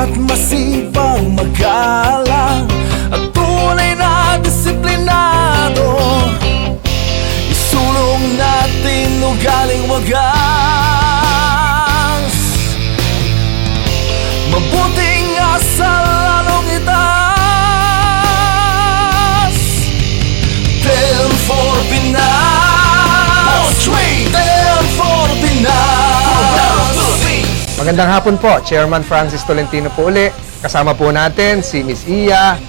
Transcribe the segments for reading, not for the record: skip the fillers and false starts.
at masipang magalang at tunay na disiplinado. Isulong natin ugaling wagas, mabuting asal lalong itaas. 10 for Pinas, 10 for Pinas. Magandang hapon po, Chairman Francis Tolentino po uli. Kasama po natin si Miss Iya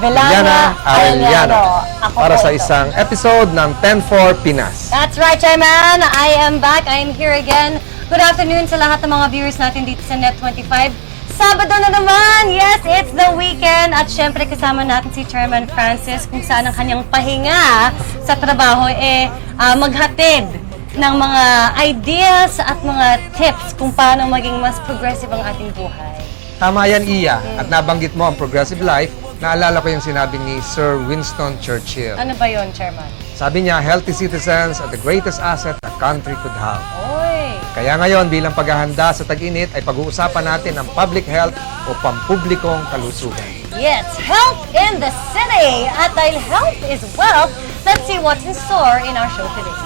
Villana Arellano. Ako para po sa ito. isang episode ng 10 for Pinas. That's right, Chairman. I am back. I am here again. Good afternoon sa lahat ng mga viewers natin dito sa Net25. Sabado na naman! Yes, it's the weekend. At syempre kasama natin si Chairman Francis kung saan ang kanyang pahinga sa trabaho maghatid ng mga ideas at mga tips kung paano maging mas progressive ang ating buhay. Tama yan, Iya. At nabanggit mo ang progressive life. Naalala ko yung sinabi ni Sir Winston Churchill. Ano ba yon, Chairman? Sabi niya, healthy citizens are the greatest asset a country could have. Oy! Kaya ngayon, bilang paghahanda sa tag-init, ay pag-uusapan natin ang public health o pampublikong kalusugan. Yes, health in the city! At dahil health is wealth, let's see what's in store in our show today.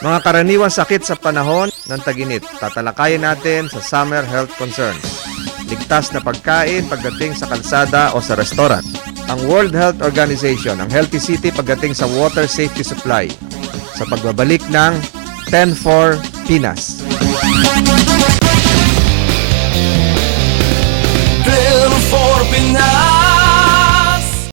Mga karaniwang sakit sa panahon ng tag-init, tatalakayin natin sa Summer Health Concerns. Ligtas na pagkain pagdating sa kalsada o sa restaurant. Ang World Health Organization, ang Healthy City pagdating sa water safety supply. Sa pagbabalik ng 10 for Pinas.